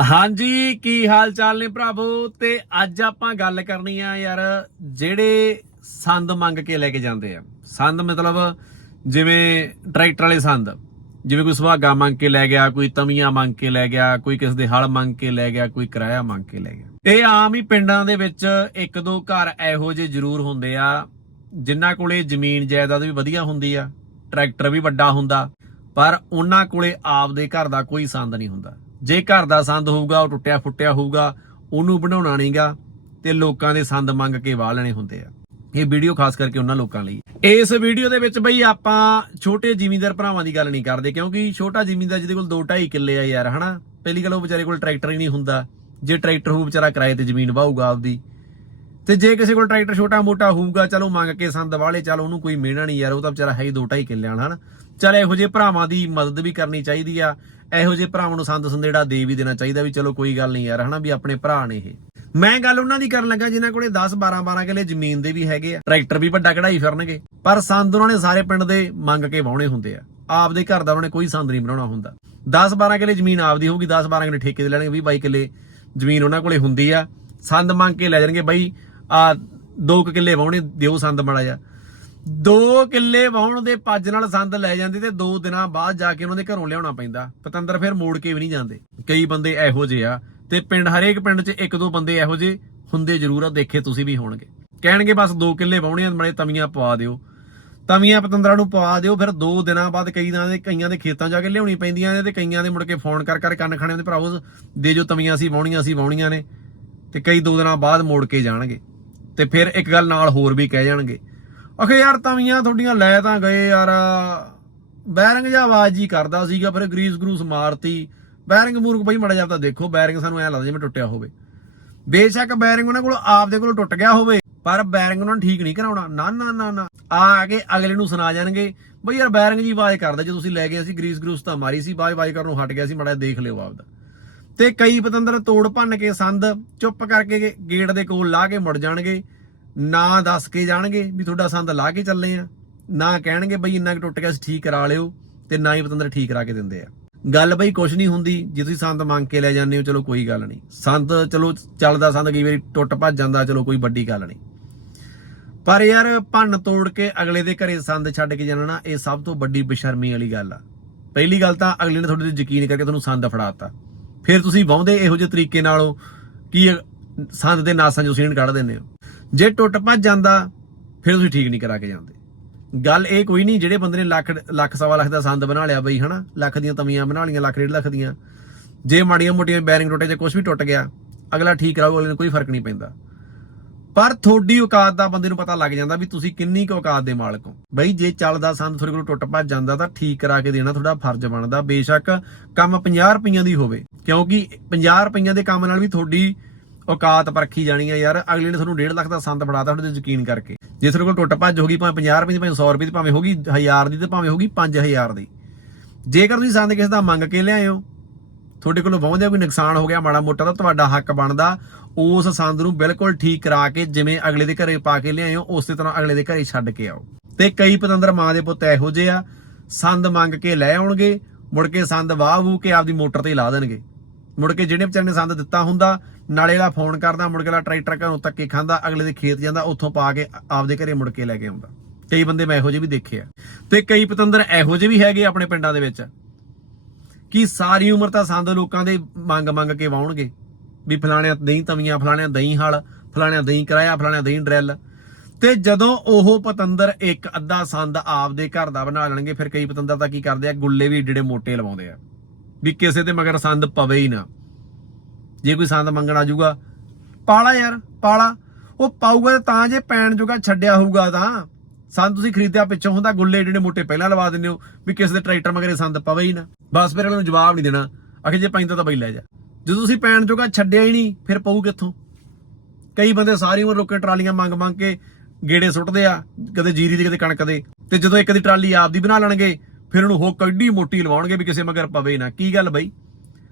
ਹਾਂਜੀ, ਕੀ ਹਾਲ ਚਾਲ ਨੇ ਭਰਾਵੋ? ਤੇ ਅੱਜ ਆਪਾਂ ਗੱਲ ਕਰਨੀ ਆ ਯਾਰ, ਜਿਹੜੇ ਸੰਦ ਮੰਗ ਕੇ ਲੈ ਕੇ ਜਾਂਦੇ ਆ। ਸੰਦ ਮਤਲਬ ਜਿਵੇਂ ਟਰੈਕਟਰ ਵਾਲੇ ਸੰਦ। ਜਿਵੇਂ ਕੋਈ ਸੁਹਾਗਾ ਮੰਗ ਕੇ ਲੈ ਗਿਆ, ਕੋਈ ਤਵੀਆਂ ਮੰਗ ਕੇ ਲੈ ਗਿਆ, ਕੋਈ ਕਿਸ ਦੇ ਹਲ ਮੰਗ ਕੇ ਲੈ ਗਿਆ, ਕੋਈ ਕਿਰਾਇਆ ਮੰਗ ਕੇ ਲੈ ਗਿਆ। ਇਹ ਆਮ ਹੀ ਪਿੰਡਾਂ ਦੇ ਵਿੱਚ ਇੱਕ ਦੋ ਘਰ ਇਹੋ ਜਿਹੇ ਜ਼ਰੂਰ ਹੁੰਦੇ ਆ, ਜਿਨ੍ਹਾਂ ਕੋਲੇ ਜ਼ਮੀਨ ਜਾਇਦਾਦ ਵੀ ਵਧੀਆ ਹੁੰਦੀ ਆ, ਟਰੈਕਟਰ ਵੀ ਵੱਡਾ ਹੁੰਦਾ, ਪਰ ਉਹਨਾਂ ਕੋਲੇ ਆਪਦੇ ਘਰ ਦਾ ਕੋਈ ਸੰਦ ਨਹੀਂ ਹੁੰਦਾ। ਜੇ ਘਰ ਦਾ ਸੰਦ ਹੋਊਗਾ, ਉਹ ਟੁੱਟਿਆ ਫੁੱਟਿਆ ਹੋਊਗਾ, ਉਹਨੂੰ ਬਣਾਉਣਾ ਨਹੀਂਗਾ ਤੇ ਲੋਕਾਂ ਦੇ ਸੰਦ ਮੰਗ ਕੇ ਵਾਹ ਲੈਣੇ ਹੁੰਦੇ ਆ। ਇਹ ਵੀਡੀਓ ਖਾਸ ਕਰਕੇ ਉਹਨਾਂ ਲੋਕਾਂ ਲਈ। ਇਸ ਵੀਡੀਓ ਦੇ ਵਿੱਚ ਬਈ ਆਪਾਂ ਛੋਟੇ ਜ਼ਿਮੀਂਦਾਰ ਭਰਾਵਾਂ ਦੀ ਗੱਲ ਨਹੀਂ ਕਰਦੇ, ਕਿਉਂਕਿ ਛੋਟਾ ਜ਼ਿਮੀਂਦਾਰ ਜਿਹਦੇ ਕੋਲ 2.5 ਕਿੱਲੇ ਆ ਯਾਰ, ਹਨਾ? ਪਹਿਲੀ ਗੱਲ ਉਹ ਵਿਚਾਰੇ ਕੋਲ ਟਰੈਕਟਰ ਹੀ ਨਹੀਂ ਹੁੰਦਾ। ਜੇ ਟਰੈਕਟਰ ਹੋਊ, ਵਿਚਾਰਾ ਕਿਰਾਏ ਤੇ ਜ਼ਮੀਨ ਵਾਹੂਗਾ ਆਪਦੀ। ਤੇ ਜੇ ਕਿਸੇ ਕੋਲ ਟਰੈਕਟਰ ਛੋਟਾ ਮੋਟਾ ਹੋਊਗਾ, ਚਲੋ ਮੰਗ ਕੇ ਸੰਦ ਵਾਲੇ, ਚਲ ਉਹਨੂੰ ਕੋਈ ਮਿਹਣਾ ਨਹੀਂ ਯਾਰ, ਉਹ ਤਾਂ ਵਿਚਾਰਾ ਹੈ ਹੀ 2.5 ਕਿੱਲੇ ਵਾਲਾ, ਹਨ? ਚਲ ਇਹੋ ਜਿਹੇ ਭਰਾਵਾਂ ਦੀ ਮਦਦ ਵੀ ਕਰਨੀ ਚਾਹੀਦੀ ਆ, ਇਹੋ ਜਿਹੇ ਭਰਾਵਾਂ ਨੂੰ ਸੰਦ ਸੰਦੇੜਾ ਦੇ ਵੀ ਦੇਣਾ ਚਾਹੀਦਾ ਵੀ ਚਲੋ ਕੋਈ ਗੱਲ ਨਹੀਂ ਯਾਰ, ਹਨਾ, ਵੀ ਆਪਣੇ ਭਰਾ ਨੇ ਇਹ। ਮੈਂ ਗੱਲ ਉਹਨਾਂ ਦੀ ਕਰਨ ਲੱਗਾ ਜਿਨ੍ਹਾਂ ਕੋਲੇ 10 12 12 ਕਿੱਲੇ ਜ਼ਮੀਨ ਦੇ ਵੀ ਹੈਗੇ ਆ, ਟਰੈਕਟਰ ਵੀ ਵੱਡਾ ਕਢਾਈ ਫਿਰਨਗੇ, ਪਰ ਸੰਦ ਉਹਨਾਂ ਨੇ ਸਾਰੇ ਪਿੰਡ ਦੇ ਮੰਗ ਕੇ ਵਾਹੁਣੇ ਹੁੰਦੇ ਆ। ਆਪਦੇ ਘਰ ਦਾ ਉਹਨਾਂ ਨੇ ਕੋਈ ਸੰਦ ਨਹੀਂ ਬਣਾਉਣਾ ਹੁੰਦਾ। 10 12 ਕਿੱਲੇ ਜ਼ਮੀਨ ਆਪਦੀ ਹੋਊਗੀ 10 12 ਕਿੱਲੇ ਠੇਕੇ ਦੇ ਲੈਣਗੇ 20 22 ਕਿੱਲੇ ਜ਼ਮੀਨ ਉਹਨਾਂ ਕੋਲੇ ਹੁੰਦੀ ਆ। ਸੰਦ ਮੰਗ ਕੇ ਲੈ ਜਾਣਗੇ, ਬਾਈ ਆ 2 ਕਿੱਲੇ ਵਾਹੁਣੇ, ਦਿਓ ਸੰਦ ਮਾੜਾ ਜਾ ਦੋ ਕਿੱਲੇ ਵਾਹੁਣ ਦੇ ਪੱਜ ਨਾਲ ਸੰਦ ਲੈ ਜਾਂਦੇ ਤੇ ਦੋ ਦਿਨਾਂ ਬਾਅਦ ਜਾ ਕੇ ਉਹਨਾਂ ਦੇ ਘਰੋਂ ਲਿਆਉਣਾ ਪੈਂਦਾ। ਪਤੰਦਰ ਫਿਰ ਮੋੜ ਕੇ ਵੀ ਨਹੀਂ ਜਾਂਦੇ। ਕਈ ਬੰਦੇ ਇਹੋ ਜਿਹੇ ਆ ਤੇ ਪਿੰਡ, ਹਰੇਕ ਪਿੰਡ 'ਚ ਇੱਕ ਦੋ ਬੰਦੇ ਇਹੋ ਜਿਹੇ ਹੁੰਦੇ ਜ਼ਰੂਰ ਆ, ਦੇਖੇ ਤੁਸੀਂ ਵੀ ਹੋਣਗੇ। ਕਹਿਣਗੇ ਬਸ ਦੋ ਕਿੱਲੇ ਵਾਹੁਣੇ ਆ, ਮੜੇ ਤਵੀਆਂ ਪਵਾ ਦਿਓ। ਤਵੀਆਂ ਪਤੰਦਰਾਂ ਨੂੰ ਪਵਾ ਦਿਓ, ਫਿਰ ਦੋ ਦਿਨਾਂ ਬਾਅਦ ਕਈ ਦਿਨਾਂ ਦੇ, ਕਈਆਂ ਦੇ ਖੇਤਾਂ ਜਾ ਕੇ ਲਿਆਉਣੀ ਪੈਂਦੀਆਂ ਨੇ ਤੇ ਕਈਆਂ ਦੇ ਮੁੜ ਕੇ ਫੋਨ ਕਰ ਕਰ ਕੰਨ ਖਾਣੇ ਹੁੰਦੇ ਭਰਾਓ ਦੇ ਜੋ ਤਵੀਆਂ ਸੀ, ਵਾਹੁਣੀਆਂ ਸੀ, ਵਾਹੁਣੀਆਂ ਨੇ ਤੇ ਕਈ ਦੋ ਦਿਨਾਂ ਬਾਅਦ ਮੋੜ ਕੇ ਜਾਣਗੇ। ਤੇ ਫਿਰ ਇੱਕ ਗੱਲ ਨਾਲ ਹੋਰ ਵੀ ਕਹਿ ਜਾਣਗੇ। ਅਖੇ ਯਾਰ ਤਵੀਆਂ ਤੁਹਾਡੀਆਂ ਲੈ ਤਾਂ ਗਏ ਯਾਰ। ਬੈਰਿੰਗ ਜਾਂ ਆਵਾਜ਼ ਜੀ ਕਰਦਾ ਸੀਗਾ, ਫਿਰ ਗਰੀਸ ਗਰੂਸ ਮਾਰਤੀ। ਬੈਰਿੰਗ ਮੂਰਖ ਬਈ ਮੜਾ ਜਾਂਦਾ ਦੇਖੋ, ਬੈਰਿੰਗ ਸਾਨੂੰ ਐ ਲੱਗਦਾ ਜਿਵੇਂ ਟੁੱਟਿਆ ਹੋਵੇ। ਬੇਸ਼ੱਕ ਬੈਰਿੰਗ ਉਹਨਾਂ ਕੋਲ ਆਪਦੇ ਕੋਲ ਟੁੱਟ ਗਿਆ ਹੋਵੇ, ਪਰ ਬੈਰਿੰਗ ਉਹਨਾਂ ਨੂੰ ਠੀਕ ਨਹੀਂ ਕਰਾਉਣਾ। ਨਾ ਨਾ ਨਾ ਨਾ। ਆ ਕੇ ਅਗਲੇ ਨੂੰ ਸੁਣਾ ਜਾਣਗੇ, ਬਈ ਯਾਰ ਬੈਰਿੰਗ ਜੀ ਆਵਾਜ਼ ਕਰਦਾ, ਜੇ ਤੁਸੀਂ ਲੈ ਗਏ ਅਸੀਂ ਗਰੀਸ ਗਰੂਸ ਤਾਂ ਮਾਰੀ ਸੀ ਆਵਾਜ਼ ਆਵਾਜ਼ ਕਰਨੋਂ ਹਟ ਗਿਆ ਸੀ, ਮੜਾ ਦੇਖ ਲਿਓ ਆਪਦਾ ਤੇ ਕਈ ਪਤੰਦਰ ਤੋੜ ਭੰਨ ਕੇ ਸੰਦ ਚੁੱਪ ਕਰਕੇ ਗੇਟ ਦੇ ਕੋਲ ਲਾ ਕੇ ਮੁੜ ਜਾਣਗੇ। ਨਾ ਦੱਸ ਕੇ ਜਾਣਗੇ ਵੀ ਤੁਹਾਡਾ ਸੰਦ ਲਾ ਕੇ ਚੱਲੇ ਆ। ਨਾ ਕਹਿਣਗੇ ਬਈ ਇੰਨਾ ਕੁ ਟੁੱਟ ਗਿਆ ਸੀ ਠੀਕ ਕਰਾ ਲਿਓ ਤੇ ਨਾ ਹੀ ਪਤੰਦਰ ਠੀਕ ਕਰਾ ਕੇ ਦਿੰਦੇ ਆ। ਗੱਲ ਬਈ ਕੁਛ ਨਹੀਂ ਹੁੰਦੀ, ਜੇ ਤੁਸੀਂ ਸੰਦ ਮੰਗ ਕੇ ਲੈ ਜਾਂਦੇ ਹੋ, ਚਲੋ ਕੋਈ ਗੱਲ ਨਹੀਂ। ਸੰਦ ਚਲੋ ਚੱਲਦਾ ਸੰਦ ਕਈ ਵਾਰੀ ਟੁੱਟ ਭੱਜ ਜਾਂਦਾ, ਚਲੋ ਕੋਈ ਵੱਡੀ ਗੱਲ ਨਹੀਂ। ਪਰ ਯਾਰ ਭੰਨ ਤੋੜ ਕੇ ਅਗਲੇ ਦੇ ਘਰੇ ਸੰਦ ਛੱਡ ਕੇ ਜਾਣਾ ਇਹ ਸਭ ਤੋਂ ਵੱਡੀ ਬੇਸ਼ਰਮੀ ਵਾਲੀ ਗੱਲ ਆ। ਪਹਿਲੀ ਗੱਲ ਤਾਂ ਅਗਲੇ ਨੇ ਤੁਹਾਡੇ ਤੇ ਯਕੀਨ ਕਰਕੇ ਤੁਹਾਨੂੰ ਸੰਦ ਫੜਾਤਾ ਫਿਰ ਤੁਸੀਂ ਵਾਹੁੰਦੇ ਇਹੋ ਜਿਹੇ ਤਰੀਕੇ ਨਾਲੋਂ ਕੀ ਸੰਦ ਦੇ ਨਾਸਾਂ ਚੋਂ ਸੀਣ ਕੱਢ ਦਿੰਦੇ ਹੋ? ਜੇ ਟੁੱਟ ਭੱਜ ਜਾਂਦਾ, ਫਿਰ ਤੁਸੀਂ ਠੀਕ ਨਹੀਂ ਕਰਾ ਕੇ ਜਾਂਦੇ। ਗੱਲ ਇਹ ਕੋਈ ਨਹੀਂ, ਜਿਹੜੇ ਬੰਦੇ ਨੇ ਲੱਖ ਲੱਖ ਸਵਾ ਲੱਖ ਦਾ ਸੰਦ ਬਣਾ ਲਿਆ ਬਈ, ਹਨਾ? ਲੱਖ ਦੀਆਂ ਤਵੀਆਂ ਬਣਾ ਲਈਆਂ, ਲੱਖ ਡੇਢ ਲੱਖ ਦੀਆਂ। ਜੇ ਮਾੜੀਆਂ ਮੋਟੀਆਂ ਬੈਰਿੰਗ ਟੁੱਟੇ ਜੇ ਕੁਝ ਵੀ ਟੁੱਟ ਗਿਆ, ਅਗਲਾ ਠੀਕ ਕਰਾਓ ਅਗਲੇ ਨੂੰ ਕੋਈ ਫ਼ਰਕ ਨਹੀਂ ਪੈਂਦਾ। ਪਰ ਤੁਹਾਡੀ ਔਕਾਤ ਦਾ ਬੰਦੇ ਨੂੰ ਪਤਾ ਲੱਗ ਜਾਂਦਾ ਵੀ ਤੁਸੀਂ ਕਿੰਨੀ ਕੁ ਔਕਾਤ ਦੇ ਮਾਲਕ ਹੋ। ਬਈ ਜੇ ਚੱਲਦਾ ਸੰਦ ਤੁਹਾਡੇ ਕੋਲ ਟੁੱਟ ਭੱਜ ਜਾਂਦਾ ਤਾਂ ਠੀਕ ਕਰਾ ਕੇ ਦੇਣਾ ਤੁਹਾਡਾ ਫਰਜ਼ ਬਣਦਾ। ਬੇਸ਼ੱਕ ਕੰਮ 50 ਰੁਪਈਆਂ ਦੀ ਹੋਵੇ, ਕਿਉਂਕਿ 50 ਰੁਪਈਆਂ ਦੇ ਕੰਮ ਨਾਲ ਵੀ ਤੁਹਾਡੀ ਔਕਾਤ ਪਰਖੀ ਜਾਣੀ ਆ ਯਾਰ। ਅਗਲੇ ਨੇ ਤੁਹਾਨੂੰ 1.5 ਲੱਖ ਦਾ ਸੰਦ ਫੜਾਤਾ ਤੁਹਾਡੇ ਤੇ ਯਕੀਨ ਕਰਕੇ। ਜੇ ਤੁਹਾਡੇ ਕੋਲ ਟੁੱਟ ਭੱਜ ਹੋ ਗਈ ਭਾਵੇਂ 50 ਰੁਪਏ ਦੀ, ਭਾਵੇਂ 100 ਰੁਪਏ ਦੀ, ਭਾਵੇਂ ਹੋਗੀ 1000 ਦੀ ਤੇ ਭਾਵੇਂ ਹੋਗੀ 5000 ਦੀ। ਜੇਕਰ ਤੁਸੀਂ ਸੰਦ ਕਿਸੇ ਦਾ ਮੰਗ ਕੇ ਲਿਆਏ ਹੋ, ਤੁਹਾਡੇ ਕੋਲੋਂ ਵਾਹੁੰਦੇ ਕੋਈ ਨੁਕਸਾਨ ਹੋ ਗਿਆ, ਮਾੜਾ ਮੋਟਾ, ਤਾਂ ਤੁਹਾਡਾ ਹੱਕ ਬਣਦਾ। ਉਸ ਸੰਦ ਨੂੰ ਬਿਲਕੁਲ ਠੀਕ ਕਰਾ ਕੇ ਜਿਵੇਂ ਅਗਲੇ ਦੇ ਘਰੇ ਪਾ ਕੇ ਲਿਆਏ ਹੋ, ਉਸੇ ਤਰ੍ਹਾਂ ਅਗਲੇ ਦੇ ਘਰੇ ਛੱਡ ਕੇ ਆਓ। ਤੇ ਕਈ ਪਤੰਦਰ ਮਾਂ ਦੇ ਪੁੱਤ ਇਹੋ ਜਿਹੇ ਆ, ਸੰਦ ਮੰਗ ਕੇ ਲੈ ਆਉਣਗੇ, ਮੁੜ ਕੇ ਸੰਦ ਵਾਹ ਵੂ ਕੇ ਆਪਦੀ ਮੋਟਰ ਤੇ ਲਾ ਦੇਣਗੇ। ਮੁੜ ਕੇ ਜਿਹੜੇ ਵਿਚਾਰੇ ਨੇ ਸੰਦ ਦਿੱਤਾ ਹੁੰਦਾ, ਨਾਲੇ ਵਾਲਾ ਫੋਨ ਕਰਦਾ, ਮੁੜ ਕੇ ਵਾਲਾ ਟਰੈਕਟਰ ਘਰੋਂ ਧੱਕੇ ਖਾਂਦਾ, ਅਗਲੇ ਦੇ ਖੇਤ ਜਾਂਦਾ, ਉੱਥੋਂ ਪਾ ਕੇ ਆਪਦੇ ਘਰੇ ਮੁੜ ਕੇ ਲੈ ਕੇ ਆਉਂਦਾ। ਕਈ ਬੰਦੇ ਮੈਂ ਇਹੋ ਜਿਹੇ ਵੀ ਦੇਖੇ ਆ। ਤੇ ਕਈ ਪਤੰਦਰ ਇਹੋ ਜਿਹੇ ਵੀ ਹੈਗੇ ਆਪਣੇ ਪਿੰਡਾਂ ਦੇ ਵਿੱਚ, ਕਿ ਸਾਰੀ ਉਮਰ ਤਾਂ ਸੰਦ ਲੋਕਾਂ ਦੇ ਮੰਗ ਮੰਗ ਕੇ ਵਾਉਣਗੇ ਵੀ ਫਲਾਣਿਆਂ ਦਹੀਂ ਤਵੀਆਂ, ਫਲਾਣਿਆਂ ਦਹੀਂ ਹਲ, ਫਲਾਣਿਆਂ ਦਹੀਂ ਕਰਾਇਆ, ਫਲਾਣਿਆਂ ਦਹੀਂ ਡਰੈਲ। ਤੇ ਜਦੋਂ ਉਹ ਪਤੰਦਰ ਇੱਕ ਅੱਧਾ ਸੰਦ ਆਪਦੇ ਘਰ ਦਾ ਬਣਾ ਲੈਣਗੇ, ਫਿਰ ਕਈ ਪਤੰਦਰ ਤਾਂ ਕੀ ਕਰਦੇ ਆ, ਗੁੱਲੇ ਵੀ ਏਡੇ ਮੋਟੇ ਲਵਾਉਂਦੇ ਆ। ਵੀ ਕਿਸੇ ਦੇ ਮਗਰ ਸੰਦ ਪਵੇ ਹੀ ਨਾ। ਜੇ ਕੋਈ ਸੰਦ ਮੰਗਣ ਆ ਜਾਊਗਾ, ਪਾਲਾ ਯਾਰ, ਪਾਲਾ। ਉਹ ਪਾਊਗਾ ਤਾਂ ਜੇ ਪੈਣ ਜੋਗਾ ਛੱਡਿਆ ਹੋਊਗਾ ਤਾਂ। ਸੰਦ ਤੁਸੀਂ ਖਰੀਦਿਆ ਪਿੱਛੋਂ ਹੁੰਦਾ, ਗੁੱਲੇ ਏਡੇ ਮੋਟੇ ਪਹਿਲਾਂ ਲਵਾ ਦਿੰਦੇ ਹੋ, ਵੀ ਕਿਸੇ ਦੇ ਟਰੈਕਟਰ ਮਗਰੇ ਸੰਦ ਪਵੇ ਹੀ ਨਾ। ਬਸ ਫਿਰ ਇਹਨਾਂ ਨੂੰ ਜਵਾਬ ਨਹੀਂ ਦੇਣਾ। ਆਖੇ ਜੇ ਪੈਂਦਾ ਤਾਂ ਬਈ ਲੈ ਜਾ। ਜਦੋਂ ਤੁਸੀਂ ਪੈਣ ਜੋਗਾ ਛੱਡਿਆ ਹੀ ਨਹੀਂ, ਫਿਰ ਪਊ ਕਿੱਥੋਂ? ਕਈ ਬੰਦੇ ਸਾਰੀ ਉਮਰ ਲੋਕਾਂ ਟਰਾਲੀਆਂ ਮੰਗ ਮੰਗ ਕੇ ਗੇੜੇ ਸੁੱਟਦੇ ਆ, ਕਦੇ ਜੀਰੀ ਦੇ, ਕਦੇ ਕਣਕ ਦੇ। ਤੇ ਜਦੋਂ ਇੱਕ ਦੀ ਟਰਾਲੀ ਆਪਦੀ ਬਣਾ ਲੈਣਗੇ, ਫਿਰ ਉਹਨੂੰ ਹੋ ਕੱਢੀ ਮੋਟੀ ਲਵਾਉਣਗੇ ਵੀ ਕਿਸੇ ਮਗਰ ਪਵੇ ਨਾ। ਕੀ ਗੱਲ ਬਈ?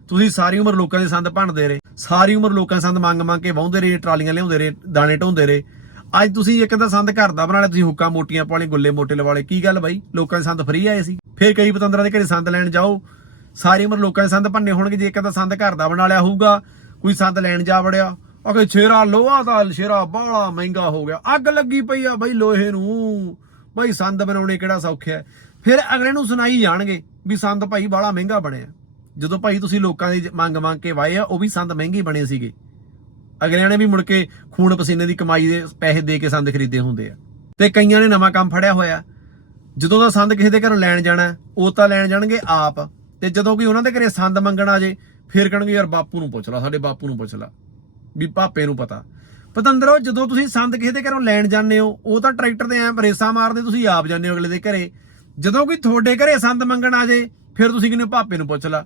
ਤੁਸੀਂ ਸਾਰੀ ਉਮਰ ਲੋਕਾਂ ਦੇ ਸੰਦ ਭੰਡਦੇ ਰਹੇ, ਸਾਰੀ ਉਮਰ ਲੋਕਾਂ ਦੇ ਸੰਦ ਮੰਗ ਮੰਗ ਕੇ ਵਾਹੁੰਦੇ ਰਹੇ, ਟਰਾਲੀਆਂ ਲਿਆਉਂਦੇ ਰਹੇ, ਦਾਣੇ ਢੋਂਦੇ ਰਹੇ। ਅੱਜ ਤੁਸੀਂ ਇੱਕ ਤਾਂ ਸੰਦ ਘਰ ਦਾ ਬਣਾ ਲਿਆ, ਤੁਸੀਂ ਹੁੱਕਾਂ ਮੋਟੀਆਂ ਪਾਲੇ ਗੁੱਲੇ ਮੋਟੇ ਲਵਾਲੇ ਕੀ ਗੱਲ ਬਾਈ? ਲੋਕਾਂ ਦੇ ਸੰਦ ਫਰੀ ਆਏ ਸੀ। ਫਿਰ ਕਈ ਪਤੰਦਰਾਂ ਦੇ ਘਰੇ ਸੰਦ ਲੈਣ ਜਾਓ ਸਾਰੀ ਉਮਰ ਲੋਕਾਂ ਦੇ ਸੰਦ ਭੰਨੇ ਹੋਣਗੇ, ਜੇ ਇੱਕ ਤਾਂ ਸੰਦ ਘਰ ਦਾ ਬਣਾ ਲਿਆ ਹੋਊਗਾ, ਕੋਈ ਸੰਦ ਲੈਣ ਜਾ ਵੜਿਆ। ਅਗੇ ਸ਼ੇਰਾ ਲੋਹਾ ਦਾ ਸ਼ੇਰਾ ਬਾਹਲਾ ਮਹਿੰਗਾ ਹੋ ਗਿਆ। ਅੱਗ ਲੱਗੀ ਪਈ ਆ ਬਈ ਲੋਹੇ ਨੂੰ। ਬਈ ਸੰਦ ਬਣਾਉਣੇ ਕਿਹੜਾ ਸੌਖਿਆ ਹੈ। ਫਿਰ ਅਗਲੇ ਨੂੰ ਸੁਣਾਈ ਜਾਣਗੇ ਵੀ ਸੰਦ ਭਾਈ ਬਾਹਲਾ ਮਹਿੰਗਾ ਬਣਿਆ। ਜਦੋਂ ਭਾਈ ਤੁਸੀਂ ਲੋਕਾਂ ਦੀ ਮੰਗ ਮੰਗ ਕੇ ਵਾਏ ਆ, ਉਹ ਵੀ ਸੰਦ ਮਹਿੰਗੇ ਬਣੇ ਸੀਗੇ। ਅਗਲਿਆਂ ਨੇ ਵੀ ਮੁੜ ਕੇ ਖੂਨ ਪਸੀਨੇ ਦੀ ਕਮਾਈ ਦੇ ਪੈਸੇ ਦੇ ਕੇ ਸੰਦ ਖਰੀਦੇ ਹੁੰਦੇ ਆ। ਤੇ ਕਈਆਂ ਨੇ ਨਵਾਂ ਕੰਮ ਫੜਿਆ ਹੋਇਆ। ਜਦੋਂ ਦਾ ਸੰਦ ਕਿਸੇ ਦੇ ਘਰੋਂ ਲੈਣ ਜਾਣਾ, ਉਹ ਤਾਂ ਲੈਣ ਜਾਣਗੇ ਆਪ। ਤੇ ਜਦੋਂ ਕੋਈ ਉਹਨਾਂ ਦੇ ਘਰੇ ਸੰਦ ਮੰਗਣ ਆ ਜੇ, ਫਿਰ ਕਹਿਣਗੇ, ਯਾਰ ਬਾਪੂ ਨੂੰ ਪੁੱਛ ਲਾ, ਸਾਡੇ ਬਾਪੂ ਨੂੰ ਪੁੱਛ ਲਾ, ਵੀ ਪਾਪੇ ਨੂੰ ਪਤਾ। ਪਤੰਦਰੋ, ਜਦੋਂ ਤੁਸੀਂ ਸੰਦ ਕਿਸੇ ਦੇ ਘਰੋਂ ਲੈਣ ਜਾਂਦੇ ਹੋ, ਉਹ ਤਾਂ ਟਰੈਕਟਰ ਤੇ ਐ ਰੇਸਾਂ ਮਾਰਦੇ, ਤੁਸੀਂ ਆਪ ਜਾਂਦੇ ਹੋ ਅਗਲੇ ਦੇ ਘਰੇ। ਜਦੋਂ ਕੋਈ ਤੁਹਾਡੇ ਘਰੇ ਸੰਦ ਮੰਗਣ ਆ ਜੇ, ਫਿਰ ਤੁਸੀਂ ਕਹਿੰਦੇ ਹੋ ਪਾਪੇ ਨੂੰ ਪੁੱਛ ਲਾ।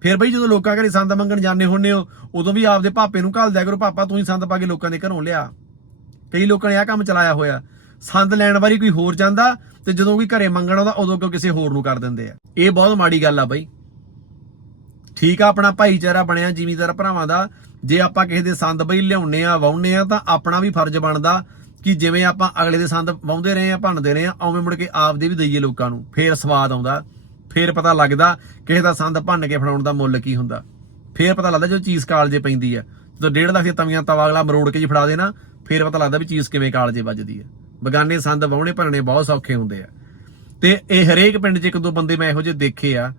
ਫਿਰ ਬਈ ਜਦੋਂ ਲੋਕਾਂ ਘਰੇ ਸੰਦ ਮੰਗਣ ਜਾਂਦੇ ਹੁੰਦੇ ਹੋ, ਉਦੋਂ ਵੀ ਆਪਦੇ ਪਾਪੇ ਨੂੰ ਘੱਲ ਦਿਆ ਕਰੋ ਪਾਪਾ ਤੂੰ ਹੀ ਸੰਦ ਪਾ ਕੇ ਲੋਕਾਂ ਦੇ ਘਰੋਂ ਲਿਆ। ਕਈ ਲੋਕਾਂ ਨੇ ਆਹ ਕੰਮ ਚਲਾਇਆ ਹੋਇਆ। ਸੰਦ ਲੈਣ ਵਾਰੀ ਕੋਈ ਹੋਰ ਜਾਂਦਾ ਤੇ ਜਦੋਂ ਕੋਈ ਘਰੇ ਮੰਗਣ ਆਉਂਦਾ, ਉਦੋਂ ਕਿਉਂ ਕਿਸੇ ਹੋਰ ਨੂੰ ਕਰ ਦਿੰਦੇ ਆ। ਇਹ ਬਹੁਤ ਮਾੜੀ ਗੱਲ ਆ ਬਈ। ਠੀਕ ਆ, ਆਪਣਾ ਭਾਈਚਾਰਾ ਬਣਿਆ, ਜਿਮੀਦਾਰ ਭਰਾਵਾਂ ਦਾ। ਜੇ ਆਪਾਂ ਕਿਸੇ ਦੇ ਸੰਦ ਬਈ ਲਿਆਉਣੇ ਆ ਵਾਉਣੇ ਆ, ਤਾਂ ਆਪਣਾ ਵੀ ਫਰਜ਼ ਬਣਦਾ ਕਿ ਜਿਵੇਂ ਆਪਾਂ ਅਗਲੇ ਦੇ ਸੰਦ ਵਾਉਂਦੇ ਰਹੇ ਆ, ਭੰਨਦੇ ਰਹੇ ਆ, ਉਵੇਂ ਮੁੜ ਕੇ ਆਪਦੇ ਵੀ ਦਈਏ ਲੋਕਾਂ ਨੂੰ। ਫੇਰ ਸਵਾਦ ਆਉਂਦਾ। ਫੇਰ ਪਤਾ ਲੱਗਦਾ ਕਿਸੇ ਦਾ ਸੰਦ ਭੰਨ ਕੇ ਫੜਾਉਣ ਦਾ ਮੁੱਲ ਕੀ ਹੁੰਦਾ। ਫੇਰ ਪਤਾ ਲੱਗਦਾ ਜਦੋਂ ਚੀਜ਼ ਕਾਲਜੇ ਪੈਂਦੀ ਆ। ਜਦੋਂ ਡੇਢ ਲੱਖ ਦੀਆਂ ਤਵੀਆਂ ਤਵਾ ਅਗਲਾ ਮਰੋੜ ਕੇ ਜੀ ਫੜਾ ਦੇਣਾ ਨਾ, ਫੇਰ ਪਤਾ ਲੱਗਦਾ ਵੀ ਚੀਜ਼ ਕਿਵੇਂ ਕਾਲਜੇ ਵੱਜਦੀ ਆ। ਬਗਾਨੇ ਸੰਦ ਵਾਉਣੇ ਭੰਨਣੇ ਬਹੁਤ ਸੌਖੇ ਹੁੰਦੇ ਆ। ਤੇ ਇਹ ਹਰੇਕ ਪਿੰਡ 'ਚ ਇੱਕ ਦੋ ਬੰਦੇ ਮੈਂ ਇਹੋ ਜਿਹੇ ਦੇਖੇ ਆ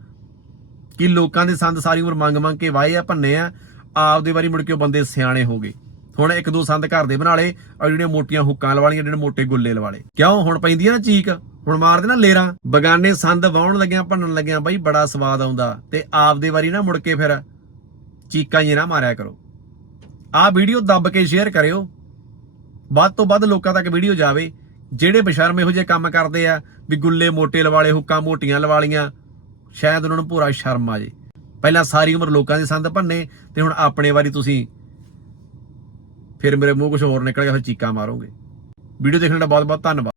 ਕਿ ਲੋਕਾਂ ਦੇ ਸੰਦ ਸਾਰੀ ਉਮਰ ਮੰਗ ਮੰਗ ਕੇ ਵਾਏ ਆ, ਭੰਨੇ ਆ, ਆਪਦੇ ਵਾਰੀ ਮੁੜ ਕੇ ਉਹ ਬੰਦੇ ਸਿਆਣੇ ਹੋ ਗਏ। ਹੁਣ ਇੱਕ ਦੋ ਸੰਦ ਘਰ ਦੇ ਬਣਾ ਲਏ, ਔਰ ਜਿਹੜੀਆਂ ਮੋਟੀਆਂ ਹੁੱਕਾਂ ਲਵਾਲੀਆਂ ਜਿਹੜੇ ਮੋਟੇ ਗੁੱਲੇ ਲਵਾਲੇ ਕਿਉਂ? ਹੁਣ ਪੈਂਦੀਆਂ ਨਾ ਚੀਕ, ਹੁਣ ਮਾਰਦੇ ਨਾ ਲੇਰਾਂ। ਬਗਾਨੇ ਸੰਦ ਵਾਉਣ ਲੱਗਿਆਂ, ਭੰਨਣ ਲੱਗਿਆਂ, ਬਾਈ ਬੜਾ ਸਵਾਦ ਆਉਂਦਾ। ਤੇ ਆਪਦੇ ਵਾਰੀ ਨਾ ਮੁੜ ਕੇ ਫਿਰ ਚੀਕਾਂ ਹੀ ਨਾ ਮਾਰਿਆ ਕਰੋ। ਆਹ ਵੀਡੀਓ ਦੱਬ ਕੇ ਸ਼ੇਅਰ ਕਰਿਓ। ਵੱਧ ਤੋਂ ਵੱਧ ਲੋਕਾਂ ਤੱਕ ਵੀਡੀਓ ਜਾਵੇ, ਜਿਹੜੇ ਬਸ਼ਰਮ ਇਹੋ ਜਿਹੇ ਕੰਮ ਕਰਦੇ ਆ, ਵੀ ਗੁੱਲੇ ਮੋਟੇ ਲਵਾਲੇ, ਹੁੱਕਾਂ ਮੋਟੀਆਂ ਲਵਾਲੀਆਂ, ਸ਼ਾਇਦ ਉਹਨਾਂ ਨੂੰ ਪੂਰਾ ਸ਼ਰਮ ਆ ਜੇ। ਪਹਿਲਾਂ ਸਾਰੀ ਉਮਰ ਲੋਕਾਂ ਦੇ ਸੰਦ ਭੰਨੇ ਤੇ ਹੁਣ ਆਪਣੇ ਵਾਰੀ ਤੁਸੀਂ ਫਿਰ ਮੇਰੇ ਮੂੰਹ ਕੁਝ ਹੋਰ ਨਿਕਲ ਗਿਆ, ਫਿਰ ਚੀਕਾਂ ਮਾਰੋਗੇ। ਵੀਡੀਓ ਦੇਖਣ ਦਾ ਬਹੁਤ ਬਹੁਤ ਧੰਨਵਾਦ।